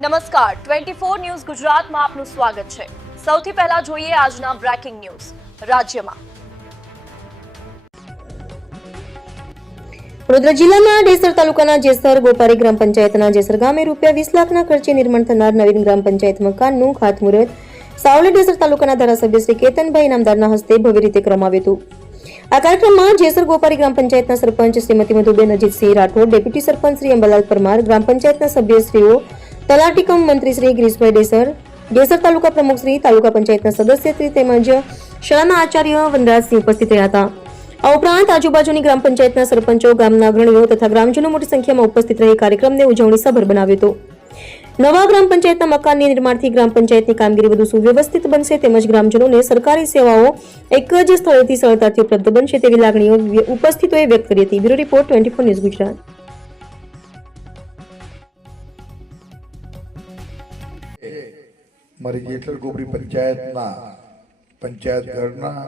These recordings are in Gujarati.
નમસ્કાર. ટ્વેન્ટી ફોર ન્યૂઝ ગુજરાતમાં આપનું સ્વાગત છે. સૌથી પહેલા જોઈએ આજના બ્રેકિંગ ન્યૂઝ. રાજ્યમાં. વડોદરા જિલ્લાના ડેસર તાલુકાના જેસર ગોપારી ગ્રામ પંચાયતના જેસર ગામે રૂપિયા વીસ લાખના ખર્ચે નિર્માણ થનાર નવીન ગ્રામ પંચાયત મકાનનું ખાતમુહૂર્ત સાવલી ડેસર તાલુકાના ધારાસભ્ય શ્રી કેતનભાઈ નામદારના હસ્તે ભવ્ય રીતે કરવામાં હતું. આ કાર્યક્રમમાં જેસર ગોપારી ગ્રામ પંચાયતના સરપંચ શ્રીમતી મધુબેન અજીતસિંહ રાઠોડ, ડેપ્યુટી સરપંચ શ્રી અંબાલાલ પરમાર, ગ્રામ પંચાયતના સભ્યશ્રીઓ તલાટી કમ મંત્રી શ્રી ગિરીશભાઈ ડેસર ડેસર તાલુકા પ્રમુખ શ્રી તાલુકા પંચાયતના સદસ્યશ્રી તેમજ શાળાના આચાર્ય વનરાજસિંહ ઉપસ્થિત રહ્યા હતા. આ ઉપરાંત આજુબાજુની ગ્રામ પંચાયતના સરપંચો, ગામના અગ્રણીઓ તથા ગ્રામજનો મોટી સંખ્યામાં ઉપસ્થિત રહી કાર્યક્રમને ઉજવણી સભર બનાવ્યો હતો. નવા ગ્રામ પંચાયતના મકાનની નિર્માણથી ગ્રામ પંચાયતની કામગીરી વધુ સુવ્યવસ્થિત બનશે તેમજ ગ્રામજનોને સરકારી સેવાઓ એક જ સ્થળેથી સરળતાથી ઉપલબ્ધ બનશે તેવી લાગણીઓ ઉપસ્થિતોએ વ્યક્ત કરી હતી. Bureau report twenty news Gujarat. મારી જેઠલ ગોબરી પંચાયતના, પંચાયત ઘરના,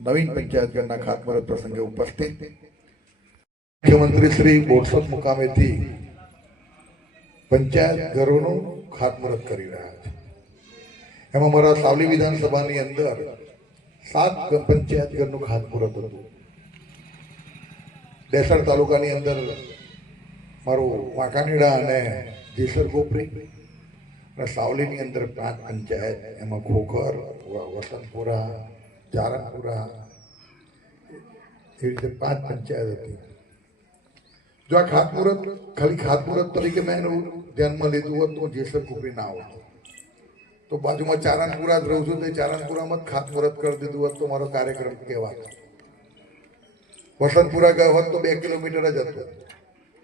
નવીન પંચાયત ઘરના ખાતમુહૂર્ત પ્રસંગે ઉપસ્થિત. મુખ્યમંત્રી શ્રી બોરસદ મુકામેથી પંચાયત ઘરોનું ખાતમુહૂર્ત કરી રહ્યા છે. એમાં મારા સાવલી વિધાનસભાની અંદર સાત પંચાયત ઘરનું ખાતમુહૂર્ત હતું. દેસર તાલુકાની અંદર મારું વાંકાનેડા અને જેસર ગોપરી અને સાવલીની અંદર પાંચ પંચાયત એમાં ખોખર વ- વસંતપુરા ચારણપુરા એ રીતે પાંચ પંચાયત હતી જો આ ખાતમુહૂર્ત ખાલી ખાતમુહૂર્ત તરીકે મેં એનું ધ્યાનમાં લીધું હોત તો હું જેસર કુપરી ના આવતો તો બાજુમાં ચારણપુરા જ રહું છું તો એ ચારણપુરામાં જ ખાતમુહૂર્ત કરી દીધું હોત તો મારો કાર્યક્રમ કહેવાતો વસંતપુરા ગયો હોત તો બે કિલોમીટર જ હતું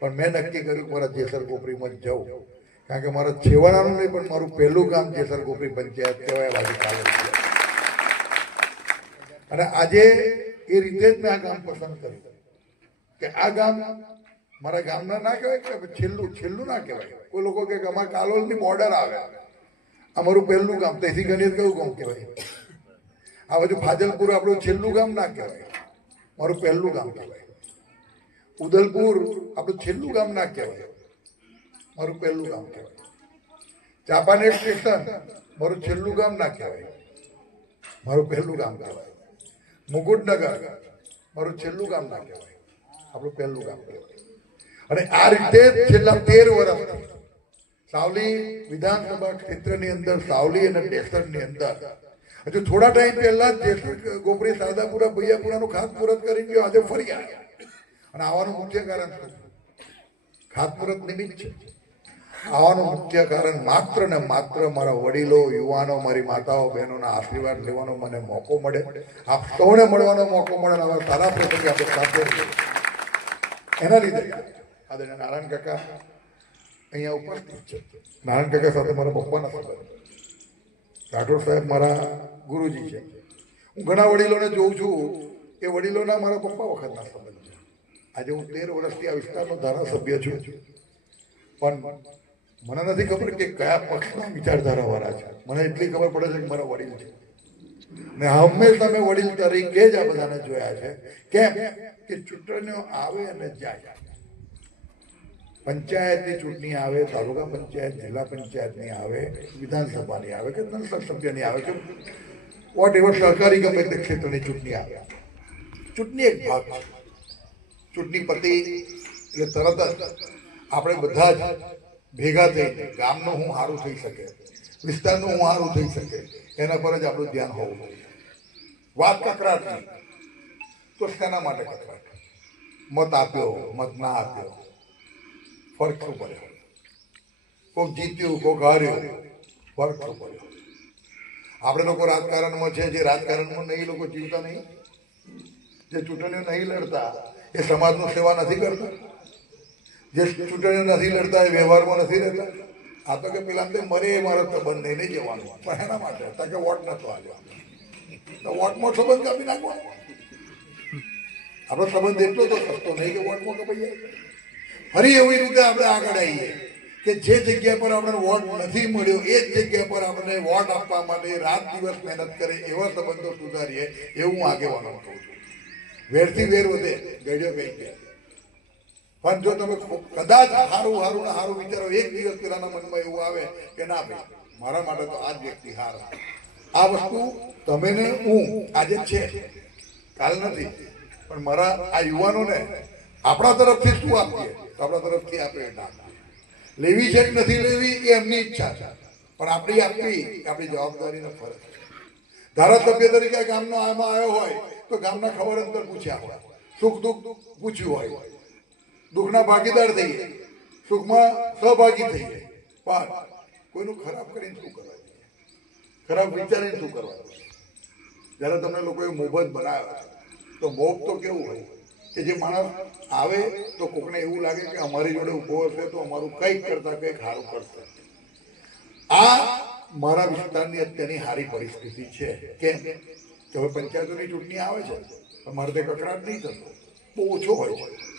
પણ મેં નક્કી કર્યું કે મારા જેસર કોપરીમાં જ જવું કારણ કે મારા છેવાડાનું નહીં, પણ મારું પહેલું ગામ જેસર કોપરી પંચાયત કહેવાય વાલી તાલુકા અને આજે એ રીતે જ મેં આ ગામ પસંદ કર્યું કે આ ગામ મારા ગામના ના કહેવાય કે છેલ્લું છેલ્લું ના કહેવાય. કોઈ લોકો કે અમારા કાલોલની બોર્ડર આવે. અમારું પહેલું ગામ તેથી ગણિત કયું ગામ કહેવાય? આ બાજુ ફાજલપુર આપણું છેલ્લું ગામ ના કહેવાય. મારું પહેલું ગામ કહેવાય. ઉદલપુર આપણું છેલ્લું ગામ ના કહેવાય. મારું પહેલું ગામ કહેવાય. ચાંપાનેર સ્ટેશન, મારું છેલ્લું ગામ ના કહેવાય. મારું પહેલું ગામ કહેવાય. મુકુટનગર મારું છેલ્લું ગામ ના કહેવાય. આપણું પહેલું ગામ કહેવાય. અને આ રીતે છેલ્લા તેર વર્ષથી સાવલી વિધાનસભા ક્ષેત્રની અંદર, સાવલી અને ડેસરની અંદર, હજુ થોડા ટાઈમ પહેલા જ ગોપરી શારદાપુરા ભૈયાપુરાનું ખાતમુહૂર્ત કરી ગયો, આજે ફરી આવ્યા. અને આવવાનું મુખ્ય કારણ શું? ખાતમુહૂર્ત નિમિત્ત છે. આવવાનું મુખ્ય કારણ માત્ર ને માત્ર મારા વડીલો, યુવાનો, મારી માતાઓ, બહેનોના આશીર્વાદ લેવાનો મને મોકો મળે. આપ સૌને મળવાનો મોકો મળે અને આવા સારા પ્રસંગે આપણે સાથે એના લીધે આદરણીય નારાયણ કાકા અહીંયા ઉપસ્થિત છે. નારાયણ કાકા સાથે મારા પપ્પાના સંબંધ. રાઠોડ સાહેબ મારા ગુરુજી છે. હું ઘણા વડીલોને જોઉં છું, એ વડીલોના મારા પપ્પા વખતના સંબંધ છે. આજે હું તેર વર્ષથી આ વિસ્તારનો ધારાસભ્ય છું. પણ મને નથી ખબર કે કયા પક્ષના વિચારધારાવાળા છે. મને એટલી ખબર પડે છે કે મારા વડીલ છે. ને હંમેશા મેં વડીલ તરીકે જ આ બધાને જોયા છે. કેમ? કે ચૂંટણીઓ આવે અને જાય. પંચાયતની ચૂંટણી આવે, તાલુકા પંચાયત, જિલ્લા પંચાયતની આવે, વિધાનસભાની આવે કે સંસદ સભ્યની આવે કે વોટ એવર સહકારી ગમે તે ક્ષેત્રની ચૂંટણી આવે. ચૂંટણી એક ભાગ છે. ચૂંટણી પતિ એટલે તરત જ આપણે બધા જ ભેગા થઈને ગામનું હું સારું થઈ શકે, વિસ્તારનું હું સારું થઈ શકે, એના પર જ આપણું ધ્યાન હોવું જોઈએ. વાત કકરાટની તો શેના માટે કકરાટ? મત આપ્યો, મત ના આપ્યો. ફરક શું પડ્યો? કોક જીત્યું, કોક હાર્યો. ફરક શું પડ્યો? આપણે લોકો રાજકારણમાં છે, જે રાજકારણમાં નહીં લોકો જીવતા નહીં. જે ચૂંટણીઓ નહીં લડતા, એ સમાજનું સેવા નથી કરતા. જે ચૂંટણીઓ નથી લડતા, એ વ્યવહારમાં નથી રહેતા. આ તો કે પેલા તે મરે એ મારો સંબંધ નહીં નહીં જવાનું. પણ એના માટે હતા કે વોટ નતો આવ્યો. તો વોટમાં સંબંધ કાપી નાખવાનો. આપણો સંબંધ એટલો તો સસ્તો નહીં કે વોટમાં કપાઈ જાય ફરી એવી રીતે આપણે આગળ આવીએ કે જે જગ્યા પર આપણે વોટ નથી મળ્યો, એ જ જગ્યા પર આપણે વોટ આપવા માટે રાત દિવસ મહેનત કરે, એવા સંબંધો સુધારીએ, એવું આગેવાનો કહું છું. વેરથી વેર વધે ગયો કઈ કે પણ જો તમે કદાચ સારું સારું ને સારું વિચારો, એક દિવસ પેલાના મનમાં એવું આવે કે ના ભાઈ, મારા માટે તો આ જ વ્યક્તિ હાર આ વસ્તુ તમે ને હું આજે છે. કાલ નથી. પણ મારા આ યુવાનોને આપણા તરફથી શું આપીએ? આપણા તરફથી આપે ના લેવી છે કે નથી લેવી એ એમની ઈચ્છા છે. પણ આપણી આપવી, આપણી જવાબદારીનો ફરજ ધારાસભ્ય તરીકે ગામનો આમાં આવ્યો હોય તો ગામના ખબર અંતર પૂછ્યા હોય. સુખ દુઃખ પૂછ્યું હોય. દુઃખના ભાગીદાર થઈએ, સુખમાં સહભાગી થઈએ. પણ કોઈનું ખરાબ કરીને શું કરવા ખરાબ વિચારીને શું કરવા જ્યારે તમને લોકોએ મોભત બનાવ્યા તો મોભ તો કેવું હોય? કે જે માણસ આવે તો કોકને એવું લાગે કે અમારી જોડે ઊભો હશે તો અમારું કંઈક કરતા, કંઈક સારું કરશે આ મારા વિસ્તારની અત્યારની સારી પરિસ્થિતિ છે. કેમ? કે હવે પંચાયતોની ચૂંટણી આવે છે અમારે તે કકડાટ નહીં થતો. બહુ ઓછો હોય છે.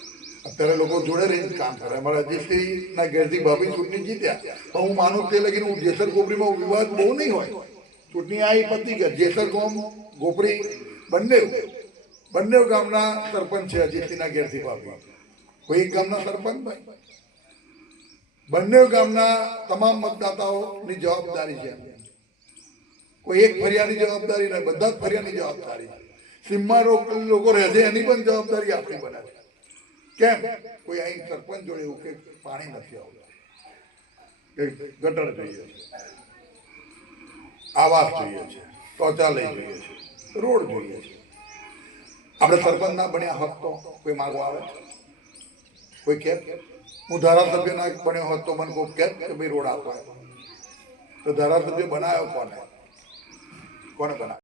અત્યારે લોકો જોડે રહીને કામ કરે. અમારા અજીતસિંહના ઘેરથી ભાભી ચૂંટણી જીત્યા. તો હું માનું તે લગીને હું જેસર ગોપરીમાં વિવાદ બહુ નહીં હોય. ચૂંટણી આવી પતી ગઈ જેસર કોમ ગોપરી, બંને બંને ગામના સરપંચ છે અજીતસિંહના ઘેરથી ભાભી. કોઈ એક ગામના સરપંચ ભાઈ? બંને ગામના તમામ મતદાતાઓની જવાબદારી છે. કોઈ એક ફરિયાની જવાબદારી નહીં, બધા જ ફરિયાની જવાબદારી સીમમાં લોકો રહે છે એની પણ જવાબદારી આપણી બને છે. કેમ? કોઈ અહીં સરપંચ જોડે એવું કે પાણી નથી આવતું. કે ગટર જોઈએ છે. આવાસ જોઈએ છે. શૌચાલય જોઈએ છે. રોડ જોઈએ છે. આપણે સરપંચ ના બન્યા હોત તો કોઈ માગવા આવે? કોઈ કે? હું ધારાસભ્ય ના બન્યો હોત તો મને કોઈ કે ભાઈ રોડ આપો તો ધારાસભ્ય બનાવ્યો કોને? કોને બનાવ્યો